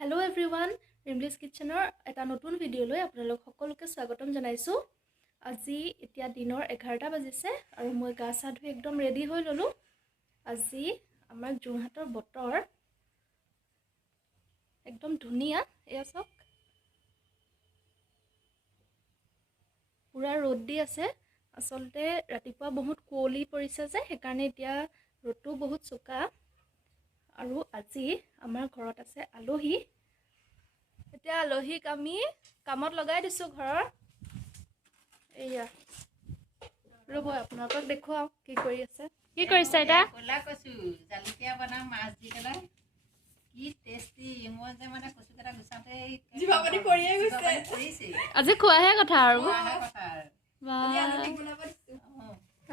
Hello everyone रिमलिस किचेनर এটা নতুন ভিডিঅ'লৈ আপোনালোক সকলোকে স্বাগতম জনাইছো। আজি এতিয়া দিনৰ 11টা বাজিছে আৰু মই গা চা ধুই একদম ৰেডি হৈ ললো। আজি আমাৰ যোৰহাটৰ বতৰ একদম ধুনিয়া। এয়া চাওক পুৰা ৰ'দ দি আছে। আসলতে ৰাতিপুৱা বহুত কুঁৱলী পৰিছে যে সেইকাৰণে এতিয়া ৰ'দটো বহুত চোকা। আৰু আজি আমাৰ ঘৰত আছে আলহী। এতিয়া আলহীক আমি কামত লগাই দিছো ঘৰৰ। এয়া ৰ'ব আপোনালোকক দেখুৱাও কি কৰি আছে। কি কৰিছে এটা কলা কচু জালুকীয়া বনাম মাছ দি পেলাই কি টেষ্টি। মই যে মানে কচু কেইটা গুচাওঁতে জিভাপানী পৰিয়ে গৈছে। আজি খোৱাহে কথা আৰু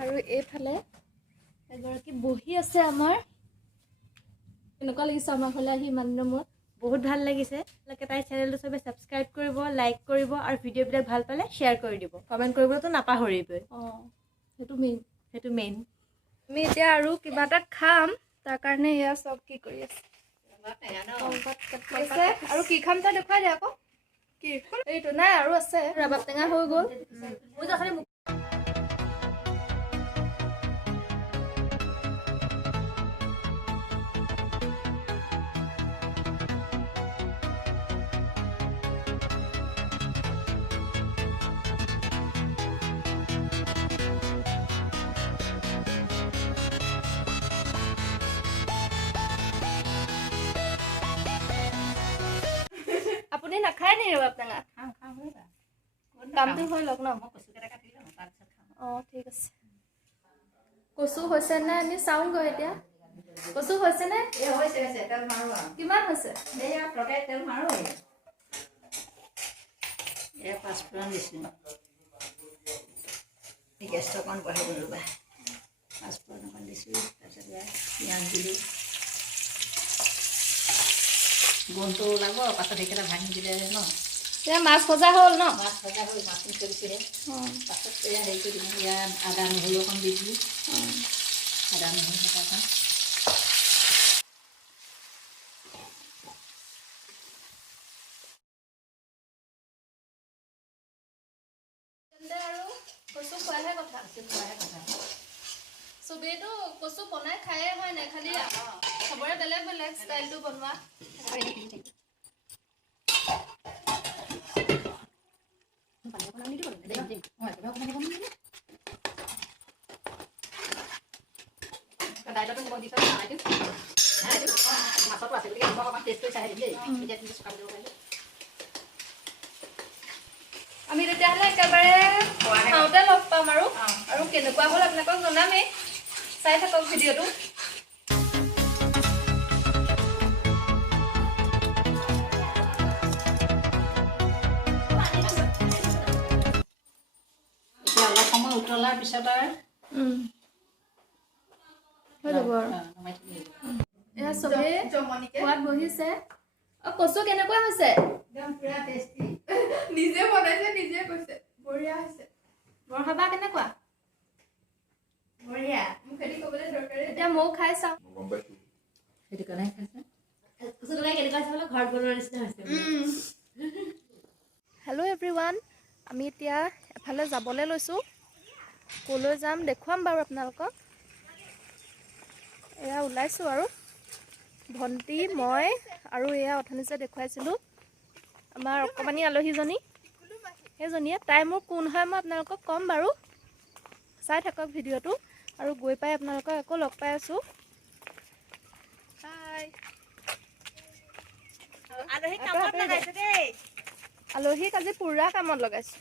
আৰু এইফালে এগৰাকী বহি আছে আমাৰ। কেনেকুৱা লাগিছে আমাৰ ফালে আহি ইমান দিনৰ মূৰত? বহুত ভাল লাগিছে। তাই চেনেলটো সবে সাবস্ক্ৰাইব কৰিব, লাইক কৰিব আৰু ভিডিঅ'বিলাক ভাল পালে শ্বেয়াৰ কৰি দিব। কমেণ্ট কৰিবতো নাপাহৰিবই। সেইটো মেইন। আমি এতিয়া আৰু কিবা এটা খাম, তাৰ কাৰণে এয়া চব কি কৰি আছে আৰু কি খাম তাৰ দেখুৱাই দে আকৌ। কি এইটো নাই আৰু আছে ৰবাব টেঙা হৈ গ'ল। আপুনি নাখায় নি ৰবাব টেঙা? কামটো হৈ লওক ন। ঠিক আছে। কচু হৈছে নে আমি চাওঁগৈ এতিয়া। কচু হৈছে নে? কিমান হৈছে? পাঁচফোৰণ দিছোঁ। গেছটো অকণ বঢ়াই দিওঁ ৰ'বা। পাঁচফোৰণ অকণ দিছোঁ, তাৰপিছত পিঁয়াজ দিলোঁ। গোন্ধটো ওলাব, পাছত সেইকেইটা ভাঙি দিলে ন। এতিয়া মাছ ভজা হ'ল ন? মাছ ভজা হৈ মাছটো চলিছেহে। পাছত এয়া হেৰি কৰি দিম, ইয়াত আদা নহৰু অকণ দি দিলোঁ। আদা নহৰু থকা অকণ আৰু কচু খোৱাহে কথা। চবেইতো কচু বনাই খায়ে হয় নাই, খালি চবৰে বেলেগ বেলেগ ষ্টাইলটো বনোৱা। আমি তেতিয়াহ'লে একেবাৰে খাওঁতে লগ পাম আৰু কেনেকুৱা হ'ল আপোনালোকক জনামেই। চাই থাকক ভিডিঅ'টো। এতিয়া অলপ সময় উতলাৰ পিছত আৰু হৈ যাব আৰু এয়া চবেই খোৱাত বহিছে। কচু কেনেকুৱা হৈছে? নিজে বনাইছে, নিজে কৈছে বঢ়িয়া হৈছে। বৰসভা কেনেকুৱা? বঢ়িয়া। মোক খেতি ক'বলৈ দৰকাৰী। এতিয়া ময়ো খাই চাওঁ। সেইটো কাৰণে খাইছে। হেল্ল' এভৰিৱান, আমি এতিয়া এফালে যাবলৈ লৈছোঁ। ক'লৈ যাম দেখুৱাম বাৰু আপোনালোকক। এয়া ওলাইছোঁ আৰু ভণ্টি, মই আৰু এয়া অথনি যে দেখুৱাইছিলোঁ আমাৰ অকণমানি আলহীজনী, সেইজনীয়ে। তাই মোৰ কোন হয় মই আপোনালোকক ক'ম বাৰু। চাই থাকক ভিডিঅ'টো আৰু গৈ পাই আপোনালোকক আকৌ লগ পাই আছোঁ। আলহীক আজি পুৰা কামত লগাইছোঁ।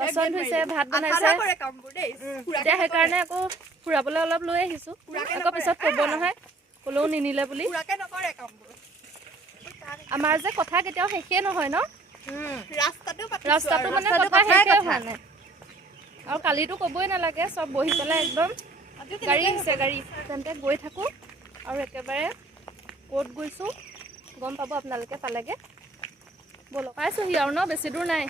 বাচন ধুইছে, ভাত বনাইছে। এতিয়া সেইকাৰণে আকৌ ফুৰাবলৈ অলপ লৈ আহিছোঁ। আকৌ পিছত ক'ব নহয় ক'লেও নিনিলে বুলি। আমাৰ যে কথা কেতিয়াও শেষেই নহয় ন। ৰাস্তাটো মানে কথা শেষেই হোৱা নাই। আৰু কালিতো ক'বই নালাগে, চব বহি পেলাই একদম গাড়ী আহিছে গাড়ী। তেন্তে গৈ থাকোঁ আৰু একেবাৰে ক'ত গৈছোঁ গম পাব আপোনালোকে পালেগে। ব'লক, পাইছোঁহি আৰু ন, বেছি দূৰ নাই।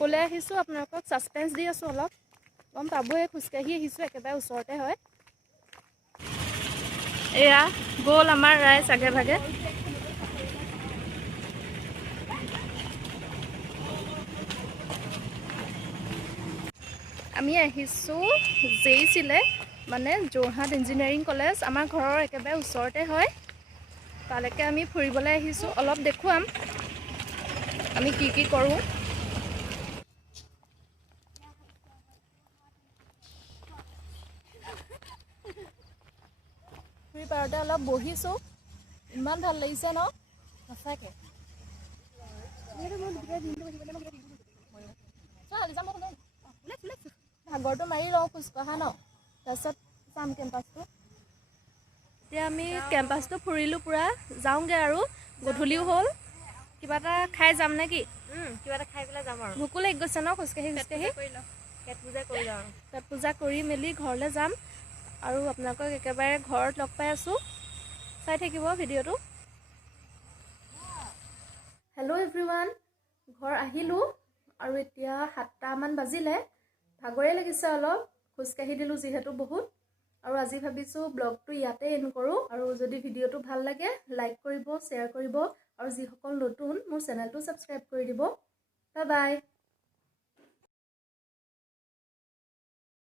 ক'লৈ আহিছোঁ আপোনালোকক ছাছপেঞ্চ দি আছোঁ অলপ। গম পাবই, খোজকাঢ়ি আহিছোঁ, একেবাৰে ওচৰতে হয়। এয়া গ'ল আমাৰ ৰাইজ আগে ভাগে। আমি আহিছোঁ জেইছিলে মানে যোৰহাট ইঞ্জিনিয়াৰিং কলেজ, আমাৰ ঘৰৰ একেবাৰে ওচৰতে হয়। তালৈকে আমি ফুৰিবলৈ আহিছোঁ, অলপ দেখুৱাম আমি কি কৰোঁ। ফুৰি পাৰতে অলপ বহিছোঁ, ইমান ভাল লাগিছে ন সঁচাকৈ। ভাগৰটো মাৰি লওঁ খোজকঢ়া ন, তাৰপিছত চাম কেম্পাছটো। এতিয়া আমি কেম্পাছটো ফুৰিলোঁ পুৰা, যাওঁগৈ আৰু গধূলিও হ'ল। কিবা এটা খাই যাম নে কি? কিবা এটা খাই পেলাই যাম আৰু। ভোকো লাগি গৈছে ন খোজকাঢ়ি খোজকাঢ়ি। পেট পূজা কৰি লওঁ আৰু। পেট পূজা কৰি মেলি ঘৰলৈ যাম আৰু আপোনালোকক একেবাৰে ঘৰত লগ পাই আছোঁ। চাই থাকিব ভিডিঅ'টো। হেল্ল' এভৰিৱান, ঘৰ আহিলোঁ আৰু এতিয়া 7টামান বাজিলে। ভাগৰে লাগিছে অলপ, খোজকাঢ়ি দিলোঁ যিহেতু বহুত। আৰু আজি ভাবিছোঁ ব্লগটো ইয়াতে এণ্ড কৰোঁ। আৰু যদি ভিডিঅ'টো ভাল লাগে লাইক কৰিব, শ্বেয়াৰ কৰিব আৰু যিসকল নতুন মোৰ চেনেলটো ছাবস্ক্ৰাইব কৰি দিব। Bye bye.